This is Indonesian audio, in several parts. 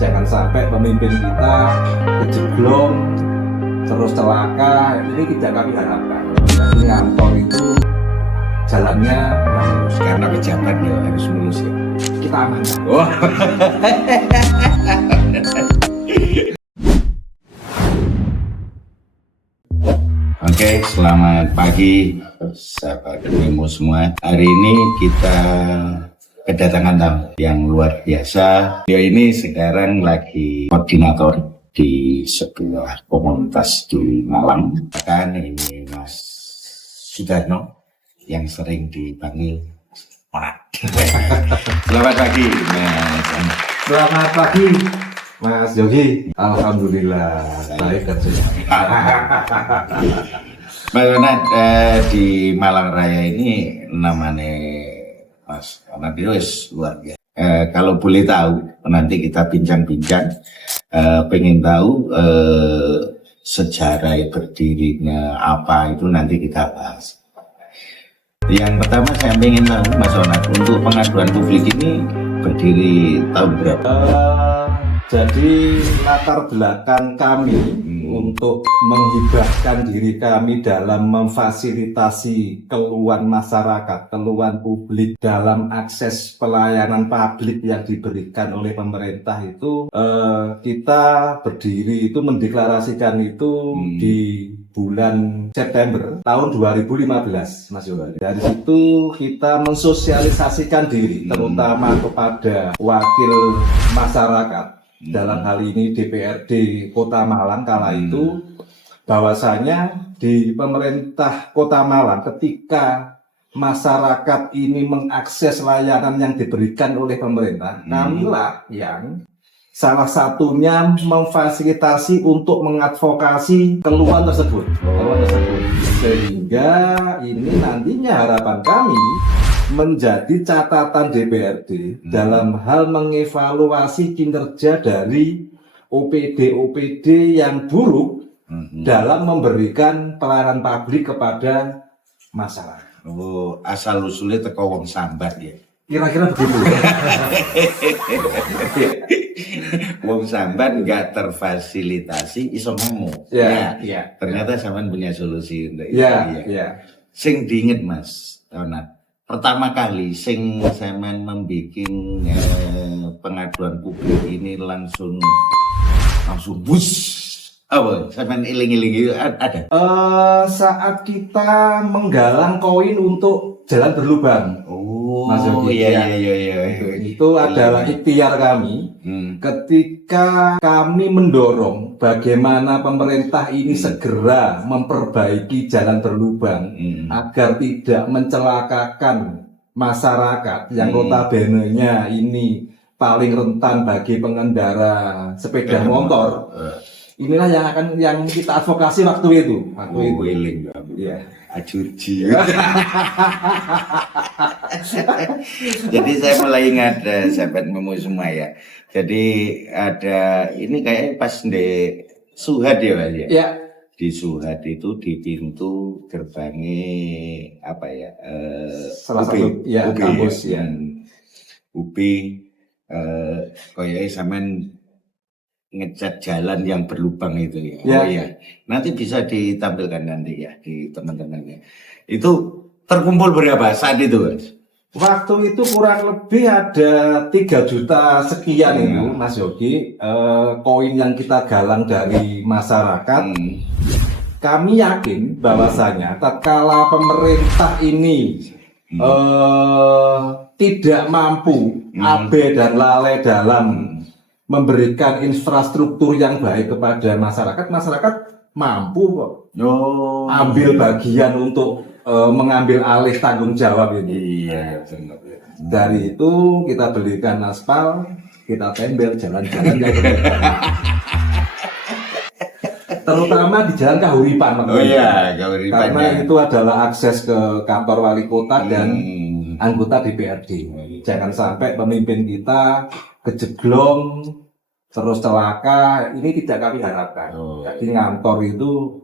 Jangan sampai pemimpin kita kejeblong terus celaka, ini tidak kami harapkan. Jadi ngantor itu jalannya mulus, karena pejabat ya harus mulus ya. kita amankan. Oh. Oke, selamat pagi sahabat Memo semua. Hari ini kita kedatangan tamu yang luar biasa. Dia ini sekarang lagi koordinator di sebuah komunitas di Malang. Kan ini Mas Sudarno yang sering dipanggil Pak. Selamat pagi, Mas. Selamat pagi, Mas Yogi. Alhamdulillah baik dan sehat. Mas Onat, di Malang Raya ini namanya Mas Onat itu luar biasa. Kalau boleh tahu, nanti kita bincang-bincang. Pengen tahu sejarah berdirinya apa itu nanti kita bahas. Yang pertama saya ingin tahu Mas Onat, untuk pengaduan publik ini berdiri tahun berapa? Jadi latar belakang kami untuk menghibahkan diri kami dalam memfasilitasi keluhan masyarakat, keluhan publik dalam akses pelayanan publik yang diberikan oleh pemerintah itu, kita berdiri itu mendeklarasikan itu di bulan September tahun 2015, Mas Yoga. Dari situ kita mensosialisasikan diri terutama kepada wakil masyarakat, dalam hal ini DPRD Kota Malang kala itu, bahwasanya di pemerintah Kota Malang ketika masyarakat ini mengakses layanan yang diberikan oleh pemerintah, kamilah yang salah satunya memfasilitasi untuk mengadvokasi keluhan tersebut. Sehingga ini nantinya harapan kami menjadi catatan DPRD dalam hal mengevaluasi kinerja dari OPD-OPD yang buruk dalam memberikan pelayanan publik kepada masyarakat. Oh, asal usulnya teko wong sambat ya. Kira-kira begitu. Wong sambat nggak terfasilitasi iso ngomong. Ya. Ternyata sampean punya solusi untuk itu. Ya. Sing diinget Mas Onat, pertama kali sing sampean membuat pengaduan publik ini langsung bus. Apa? Sampean iling-iling ada? Saat kita menggalang koin untuk jalan berlubang. Mas Yogi, iya. Itu adalah ikhtiar kami ketika kami mendorong bagaimana pemerintah ini segera memperbaiki jalan berlubang agar tidak mencelakakan masyarakat yang notabene-nya ini paling rentan bagi pengendara sepeda motor. Inilah yang kita advokasi waktu itu. Iya. Ajurji. Jadi saya mulai ingat sahabat Memo semua ya. Jadi ada ini kayak pas di Suhad ya Mas ya. Ya. Di Suhad itu di pintu gerbangnya apa ya? Salah satu ya, kampus ya. UPI kayaknya sampean ngecat jalan yang berlubang itu ya. Ya. Oh iya. Nanti bisa ditampilkan nanti ya di teman-temannya. Itu terkumpul berapa saat itu, Mas? Waktu itu kurang lebih ada 3 juta sekian itu, Mas Yogi, koin yang kita galang dari masyarakat. Kami yakin bahwasanya tatkala pemerintah ini tidak mampu abe dan lalai dalam memberikan infrastruktur yang baik kepada masyarakat mampu kok ambil bagian untuk mengambil alih tanggung jawab ini. Iya, benar. Dari itu kita belikan aspal, kita tembel jalan-jalan yang berbeda. Terutama di Jalan Kahuripan. Oh iya, Kahuripan. Karena itu adalah akses ke kantor wali kota dan anggota DPRD. Jangan sampai pemimpin kita kejeblong terus celaka, ini tidak kami harapkan. Jadi ngantor itu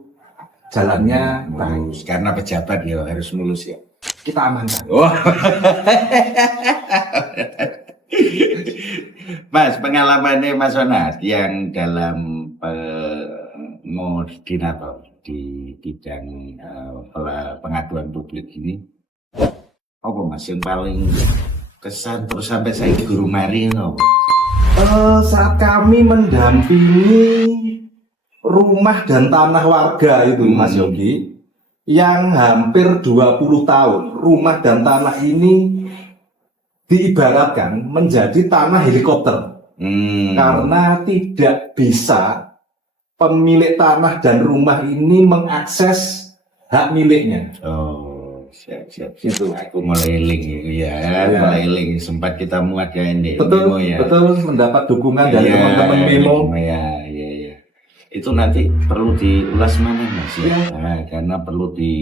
jalannya mulus, karena pejabat ya harus mulus ya. Kita amankan. Mas, pengalamannya Mas Onat yang dalam koordinator di bidang pengaduan publik ini, apa Mas yang paling kesan terus sampai saya guru mari apa? Saat kami mendampingi rumah dan tanah warga itu Mas Yogi, yang hampir 20 tahun rumah dan tanah ini diibaratkan menjadi tanah helikopter. Karena tidak bisa pemilik tanah dan rumah ini mengakses hak miliknya. Oh, siap. Itu. Aku mulai link ya. Mulai link. Sempat kita muat ya ini. Betul, Memo, ya. betul mendapat dukungan dari teman-teman Memo. Ya. Itu nanti perlu diulas mana Mas ya? Nah, karena perlu di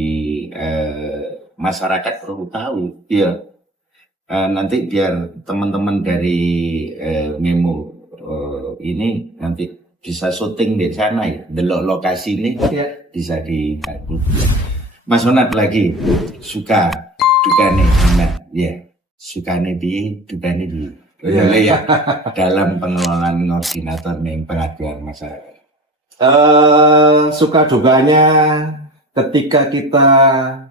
masyarakat perlu tahu. Iya. Nanti biar teman-teman dari Memo ini nanti bisa syuting di sana ya, delok lokasi ini bisa di Mas Onat lagi suka dukane mana ya, sukane di dukane di ya dalam pengelolaan koordinator pengaduan masyarakat. Suka dukanya ketika kita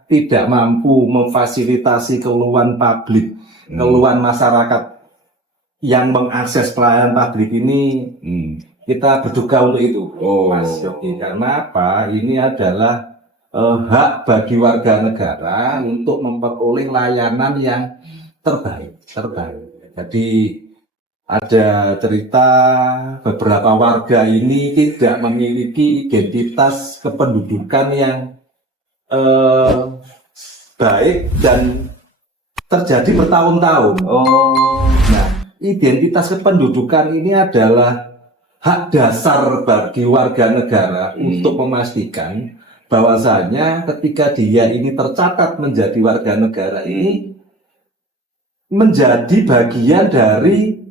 tidak mampu memfasilitasi keluhan publik, keluhan masyarakat yang mengakses pelayanan publik ini, kita berduka untuk itu, Mas Yogi. Karena apa? Ini adalah hak bagi warga negara untuk memperoleh layanan yang terbaik. Jadi ada cerita beberapa warga ini tidak memiliki identitas kependudukan yang baik dan terjadi bertahun-tahun. Nah, identitas kependudukan ini adalah hak dasar bagi warga negara untuk memastikan bahwasanya ketika dia ini tercatat menjadi warga negara ini menjadi bagian dari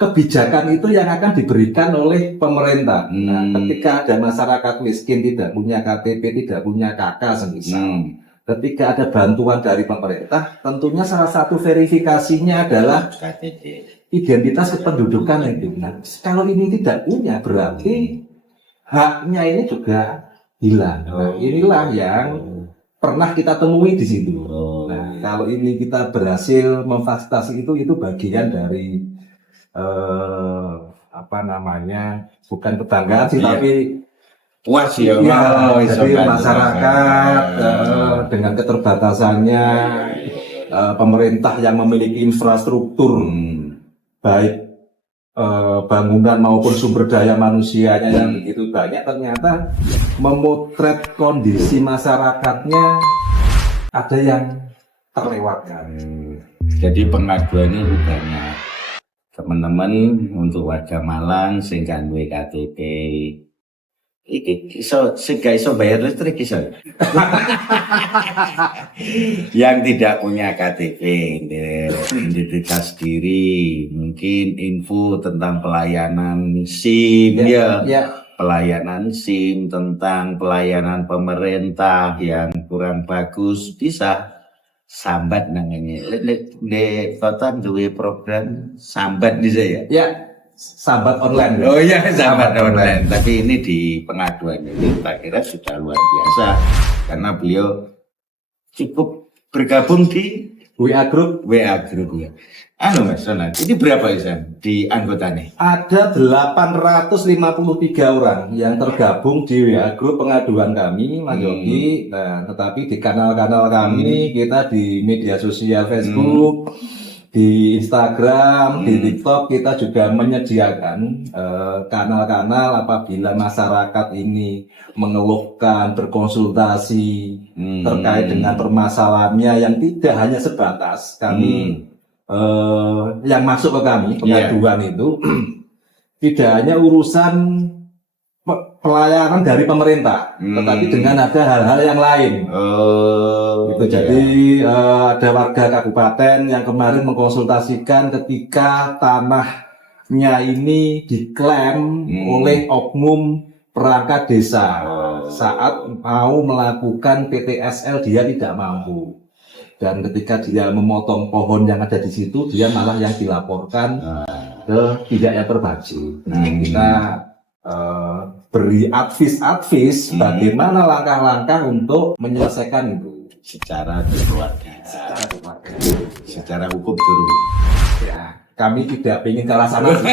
kebijakan itu yang akan diberikan oleh pemerintah. Nah, ketika ada masyarakat miskin tidak punya KTP, tidak punya KK semisal, ketika ada bantuan dari pemerintah, tentunya salah satu verifikasinya adalah identitas kependudukan itu. Nah, kalau ini tidak punya, berarti haknya ini juga hilang. Nah, inilah yang pernah kita temui di situ. Nah, kalau ini kita berhasil memfasilitasi itu bagian dari bukan kebanggaan sih, tapi puas ya, jadi masyarakat dengan keterbatasannya, pemerintah yang memiliki infrastruktur baik bangunan maupun sumber daya manusianya yang begitu banyak, ternyata memotret kondisi masyarakatnya ada yang terlewatkan. Jadi pengaduannya banyak. Teman-teman untuk warga Malang sehingga duwe KTP iso bayar listrik iso. Yang tidak punya KTP, identitas diri, mungkin info tentang pelayanan SIM pelayanan SIM, tentang pelayanan pemerintah yang kurang bagus, bisa sambat namanya. Di kota duwe program sambat di saya. Ya, sambat online. Oh iya, sambat online. Tapi ini di pengaduan ini tak kira sudah luar biasa karena beliau cukup bergabung di WA Group ya. Mas Onat, ini berapa ya di anggotanya? Ada 853 orang yang tergabung di WA Group pengaduan kami, Mas Yogi. Nah, tetapi di kanal-kanal kami, kita di media sosial Facebook, di Instagram, di TikTok, kita juga menyediakan kanal-kanal apabila masyarakat ini mengeluhkan, berkonsultasi terkait dengan permasalahannya yang tidak hanya sebatas kami yang masuk ke kami pengaduan itu tidak hanya urusan pelayanan dari pemerintah, tetapi dengan ada hal-hal yang lain. Jadi ada warga kabupaten yang kemarin mengkonsultasikan ketika tanahnya ini diklaim oleh oknum perangkat desa saat mau melakukan PTSL dia tidak mampu. Dan ketika dia memotong pohon yang ada di situ, dia malah yang dilaporkan ke ke pihak yang berwajib. Nah, kita beri advis bagaimana langkah-langkah untuk menyelesaikan itu secara keluarga, secara hukum turun. ya. Kami tidak ingin ke arah sana sih.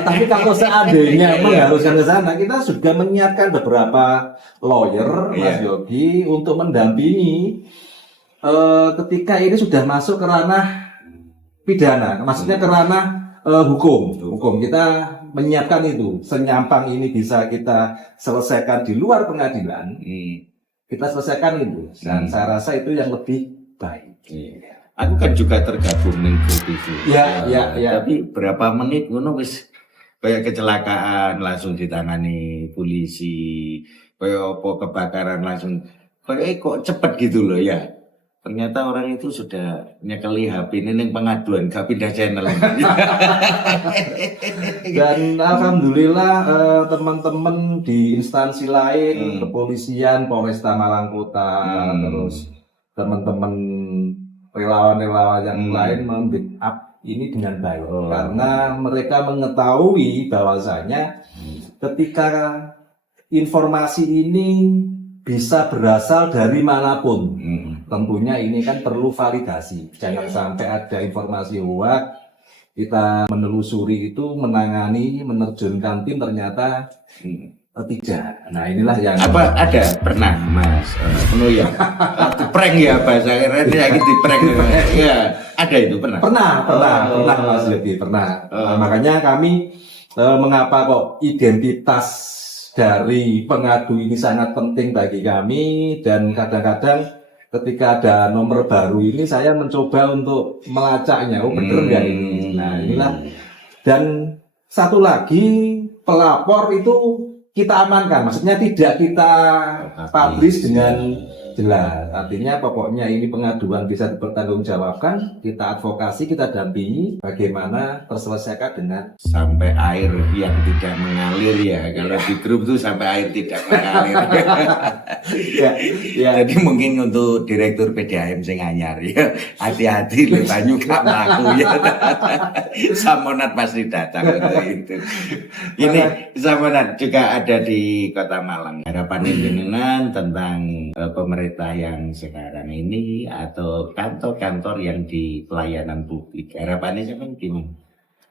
Tetapi kalau seandainya mengharuskan ke sana, kita sudah menyiapkan beberapa lawyer, Mas Yogi, untuk mendampingi ketika ini sudah masuk ke ranah pidana, maksudnya ke ranah hukum. Kita menyiapkan itu, senyampang ini bisa kita selesaikan di luar pengadilan, kita selesaikan itu. Dan saya rasa itu yang lebih baik. Aku kan juga tergabung ning TV. Ya. Tapi berapa menit ngono wis kayak kecelakaan langsung ditangani polisi, kayak apa kebakaran langsung kayak kok cepet gitu loh ya. Ternyata orang itu sudah nyekeli HP ini ning pengaduan gak pindah channel. Dan alhamdulillah teman-teman di instansi lain, kepolisian, Polresta Malang Kota, terus teman-teman relawan-relawan yang lain membackup ini dengan baik karena mereka mengetahui bahwasanya ketika informasi ini bisa berasal dari manapun, tentunya ini kan perlu validasi. Jangan sampai ada informasi hoax, kita menelusuri itu, menangani, menerjunkan tim ternyata tidak. Nah inilah yang apa ada pernah Mas ya prank ya bahasa ini lagi di prank ya ada itu pernah Mas Yogi pernah. Makanya kami mengapa kok identitas dari pengadu ini sangat penting bagi kami, dan kadang-kadang ketika ada nomor baru ini saya mencoba untuk melacaknya, bener nggak ini. Nah inilah. Dan satu lagi, pelapor itu kita amankan, maksudnya tidak kita publish dengan jelas. Artinya pokoknya ini pengaduan bisa dipertanggungjawabkan, kita advokasi, kita dampingi bagaimana terselesaikan dengan sampai air yang tidak mengalir ya. Kalau di grup itu sampai air tidak mengalir. Jadi mungkin untuk direktur PDAM sing anyar ya, hati-hati lho banyu gak mlaku ya. Samonat pasti datang itu. Ini Samonat juga ada di Kota Malang. Harapan jenengan tentang pemerintah yang sekarang ini atau kantor-kantor yang di pelayanan publik, harapannya gimana?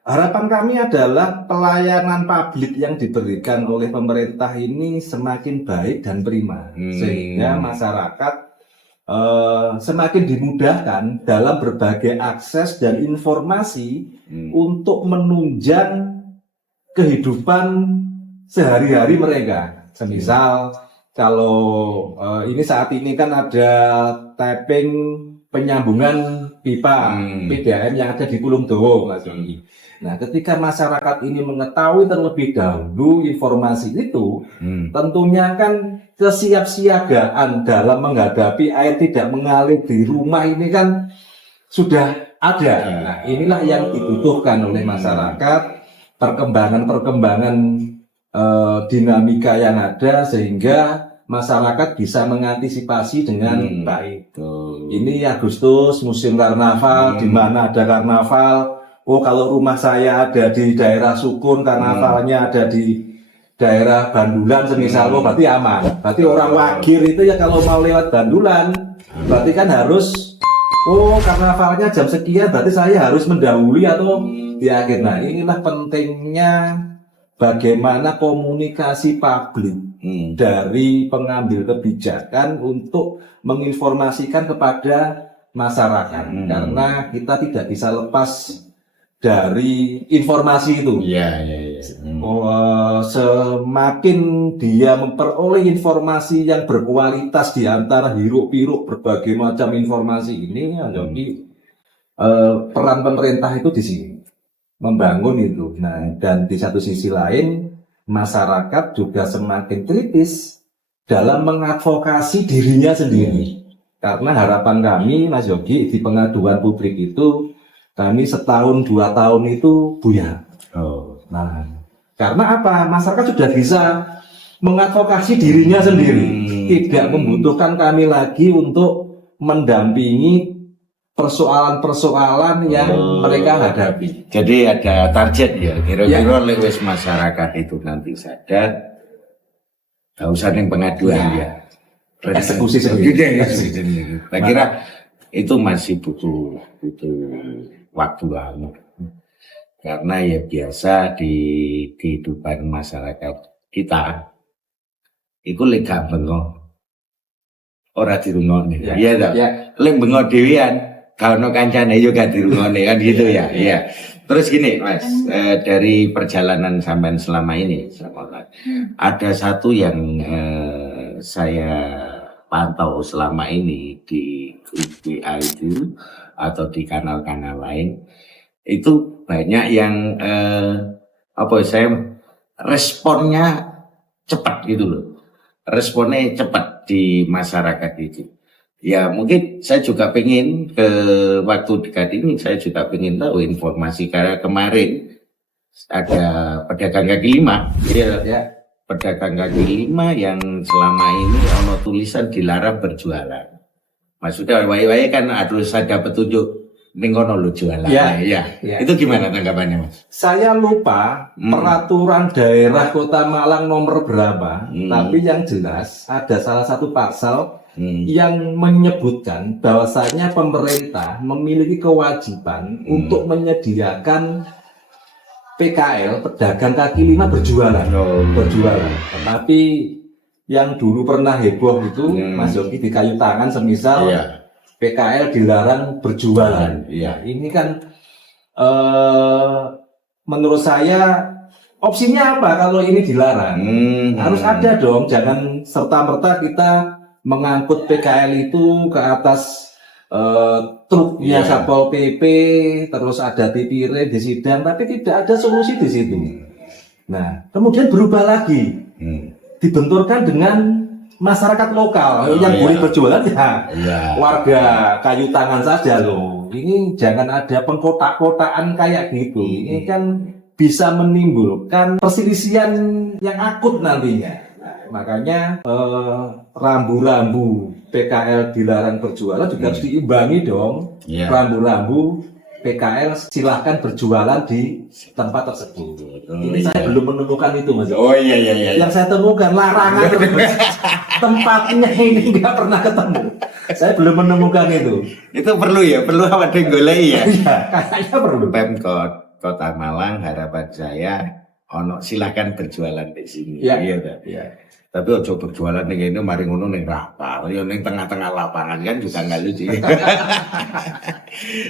Harapan kami adalah pelayanan publik yang diberikan oleh pemerintah ini semakin baik dan prima, sehingga masyarakat semakin dimudahkan dalam berbagai akses dan informasi untuk menunjang kehidupan sehari-hari mereka. Semisal kalau ini saat ini kan ada tapping penyambungan pipa PDAM yang ada di Pulung Dowo, Mas Yogi. Nah, ketika masyarakat ini mengetahui terlebih dahulu informasi itu, tentunya kan kesiapsiagaan dalam menghadapi air tidak mengalir di rumah ini kan sudah ada. Nah, inilah yang dibutuhkan oleh masyarakat, perkembangan dinamika yang ada sehingga masyarakat bisa mengantisipasi dengan baik. Ini Agustus musim karnaval, di mana ada karnaval. Oh, kalau rumah saya ada di daerah Sukun, karnavalnya ada di daerah Bandulan semisal, berarti aman. Berarti orang Wagir itu ya kalau mau lewat Bandulan, berarti kan harus karnavalnya jam sekian, berarti saya harus mendahului atau di akhir. Nah, inilah pentingnya bagaimana komunikasi publik dari pengambil kebijakan untuk menginformasikan kepada masyarakat, karena kita tidak bisa lepas dari informasi itu. Semakin dia memperoleh informasi yang berkualitas di antara hiruk-pikuk berbagai macam informasi ini, jadi peran pemerintah itu di sini membangun itu. Nah, dan di satu sisi lain masyarakat juga semakin kritis dalam mengadvokasi dirinya sendiri. Karena harapan kami, Mas Yogi, di pengaduan publik itu kami setahun 2 tahun itu buyar. Nah, karena apa? Masyarakat sudah bisa mengadvokasi dirinya sendiri, tidak membutuhkan kami lagi untuk mendampingi persoalan-persoalan yang mereka hadapi. Jadi ada target ya, kira-kira lewis masyarakat itu nanti sadar, gak usah yang pengaduan ya. Eksekusi sendiri. Saya kira itu masih butuh waktu lama. Karena ya biasa di kehidupan masyarakat kita, itu lega bengok, ora dirungokne. Iya toh. Lek bengok dhewean, kalau kancane yo gak dirungokne kan gitu ya. Iya. Terus gini Mas, dari perjalanan sampean selama ini, ada satu yang saya pantau selama ini di grup WA itu atau di kanal-kanal lain, itu banyak yang responnya cepat gitu loh. Responnya cepat di masyarakat itu. Ya mungkin saya juga pengen ke waktu dekat ini saya juga pengen tahu informasi karena kemarin ada pedagang kaki lima, ya pedagang kaki lima yang selama ini ono tulisan dilarang berjualan. Maksudnya wae-wae kan harus ada petunjuk ning kono lho jualan. Ya. Itu gimana tanggapannya Mas? Saya lupa peraturan daerah Kota Malang nomor berapa, tapi yang jelas ada salah satu pasal yang menyebutkan bahwasanya pemerintah memiliki kewajiban untuk menyediakan PKL, pedagang kaki lima berjualan. Tetapi yang dulu pernah heboh itu Mas Yogi di kayu tangan semisal PKL dilarang berjualan. Ya, ini kan menurut saya opsinya apa kalau ini dilarang? Harus ada dong, jangan serta-merta kita mengangkut PKL itu ke atas truknya Satpol PP, terus ada tipire di sidang, tapi tidak ada solusi di situ. Nah, kemudian berubah lagi, dibenturkan dengan masyarakat lokal yang boleh berjualan warga kayu tangan saja loh. Ini jangan ada pengkotak-kotaan kayak gitu. Ini kan bisa menimbulkan perselisihan yang akut nantinya. Makanya rambu-rambu PKL dilarang berjualan juga harus diimbangi dong. Rambu-rambu PKL silahkan berjualan di tempat tersebut. Ini saya belum menemukan itu Mas. Yang saya temukan larangan terus. Tempatnya ini nggak pernah ketemu. Saya belum menemukan itu. Itu perlu apa golek ya? Kayaknya perlu. Pemkot Kota Malang harapan saya ono silahkan berjualan di sini. Tapi ojo berjualan ning ini mari ngono ning rapal, yo ning tengah-tengah lapangan kan juga nggak lucu.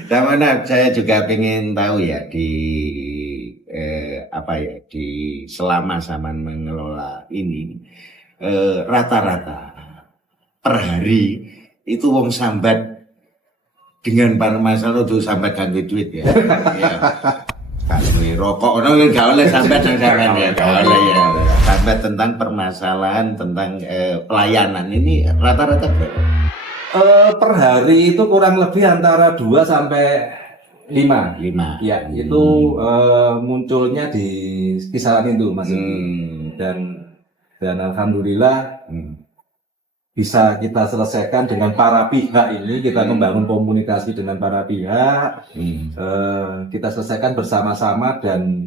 Damana saya juga pengen tahu ya di di selama zaman mengelola ini rata-rata per hari itu wong sambat dengan permasalahan itu sambat ganti duit ya. Kanggo rokok ono gak oleh sambat sampean ya. Sambat tentang permasalahan tentang pelayanan ini rata-rata per hari itu kurang lebih antara 2 sampai 5. Ya, itu munculnya di kisaran itu Mas. Dan alhamdulillah bisa kita selesaikan dengan para pihak ini, kita membangun komunikasi dengan para pihak, kita selesaikan bersama-sama dan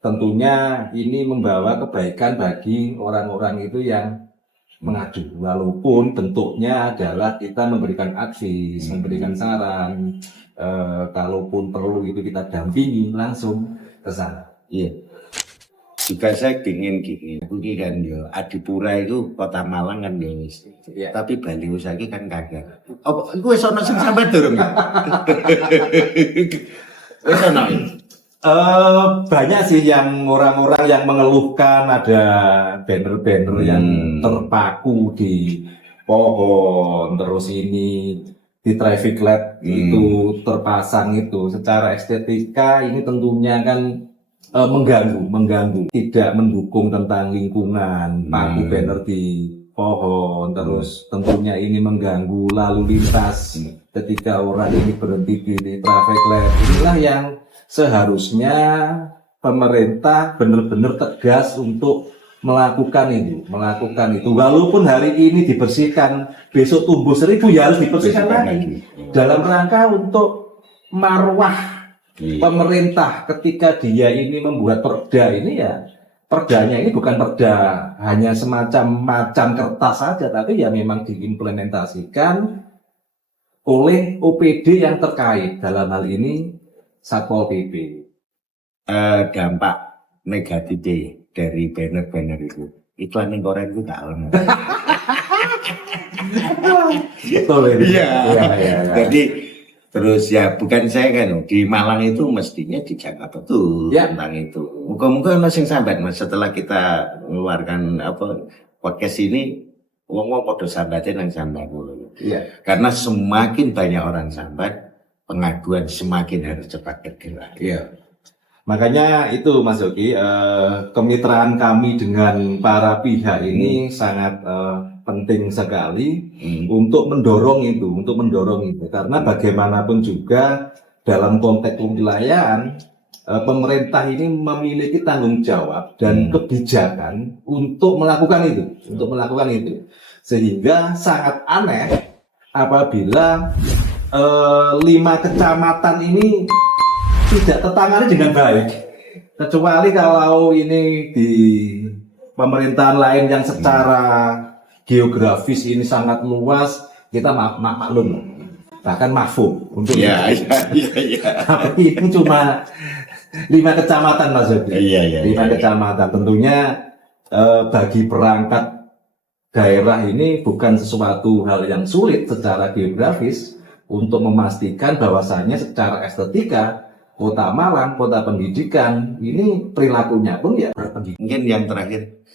tentunya ini membawa kebaikan bagi orang-orang itu yang mengadu, walaupun bentuknya adalah kita memberikan advice, memberikan saran, kalaupun perlu itu kita dampingi langsung ke sana. Juga saya ingin gini, kan yo Adipura itu Kota Malang kan yo tapi Bali Usaki kan kagak. Oh, gue sono sing sambat durung. Wis ono. Banyak sih yang orang-orang yang mengeluhkan ada banner-banner yang terpaku di pohon, terus ini di traffic light itu terpasang itu. Secara estetika ini tentunya kan mengganggu, tidak mendukung tentang lingkungan, paku banner di pohon, terus tentunya ini mengganggu lalu lintas ketika orang ini berhenti di traffic light. Inilah yang seharusnya pemerintah benar-benar tegas untuk melakukan itu. Walaupun hari ini dibersihkan, besok tumbuh 1000 ya harus dibersihkan lagi. Dalam rangka untuk marwah pemerintah ketika dia ini membuat perda ini ya, perdanya ini bukan perda hanya semacam kertas saja, tapi ya memang diimplementasikan oleh OPD yang terkait, dalam hal ini Satpol PP. Dampak negatif dari banner-banner itu, iklan yang koran itu tak lama. Betul ini. Iya. Iya. Jadi terus ya bukan saya kan di Malang itu mestinya dijaga betul tentang itu. Muka-muka ono sing sambat Mas setelah kita mengeluarkan podcast ini, wong-wong podo sambatin nang sambat dulu. Iya. Karena semakin banyak orang sambat, pengaduan semakin harus cepat bergerak. Iya. Makanya itu Mas Yogi, kemitraan kami dengan para pihak ini sangat penting sekali untuk mendorong itu, karena bagaimanapun juga dalam konteks kewilayahan pemerintah ini memiliki tanggung jawab dan kebijakan untuk melakukan itu, sehingga sangat aneh apabila 5 kecamatan ini tidak tertangani dengan baik, kecuali kalau ini di pemerintahan lain yang secara geografis ini sangat luas, kita maklum, bahkan mafhum untuk Iya. tapi ini cuma 5 kecamatan Mas Yogi. Iya. 5 kecamatan tentunya bagi perangkat daerah ini bukan sesuatu hal yang sulit secara geografis untuk memastikan bahwasannya secara estetika Kota Malang, kota pendidikan, ini perilakunya pun ya berpendidikan. Mungkin yang terakhir,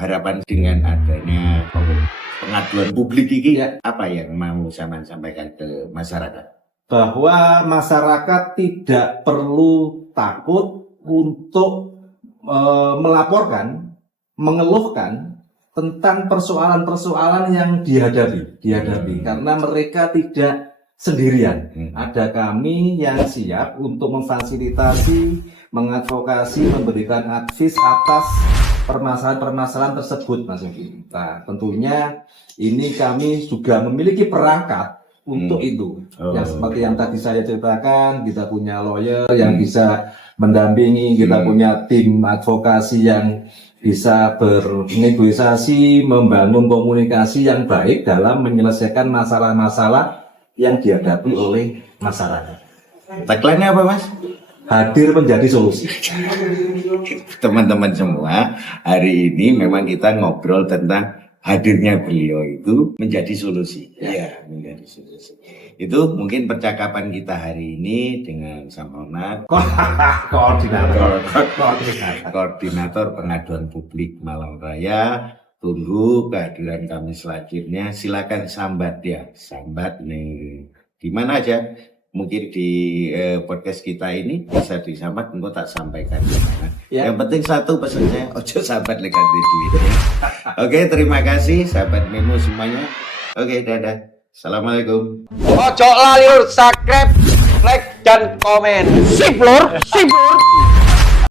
harapan dengan adanya pengaduan publik ini, apa yang mau saya sampaikan ke masyarakat? Bahwa masyarakat tidak perlu takut untuk melaporkan, mengeluhkan tentang persoalan-persoalan yang dihadapi, karena mereka tidak sendirian. Ada kami yang siap untuk memfasilitasi, mengadvokasi, memberikan advies atas permasalahan-permasalahan tersebut, Mas Yogi. Nah, tentunya ini kami juga memiliki perangkat untuk itu. Yang seperti yang tadi saya ceritakan, kita punya lawyer yang bisa mendampingi, kita punya tim advokasi yang bisa bernegosiasi, membangun komunikasi yang baik dalam menyelesaikan masalah-masalah yang dihadapi oleh masyarakat. Tagline-nya apa Mas? Hadir menjadi solusi. Teman-teman semua, hari ini memang kita ngobrol tentang hadirnya beliau itu menjadi solusi. Iya, menjadi solusi. Itu mungkin percakapan kita hari ini dengan Samponat, koordinator pengaduan publik Malang Raya. Tunggu kehadiran kami selanjutnya. Silakan sambat nih di mana aja. Mungkin di podcast kita ini bisa disambat, engkau tak sampaikan di mana. Yang penting satu pesannya, ojo sambat lekat di duit ya. Oke, terima kasih sahabat Memo semuanya. Oke, dadah. Assalamualaikum. Ojo lali subscribe, like dan komen. Sip lur.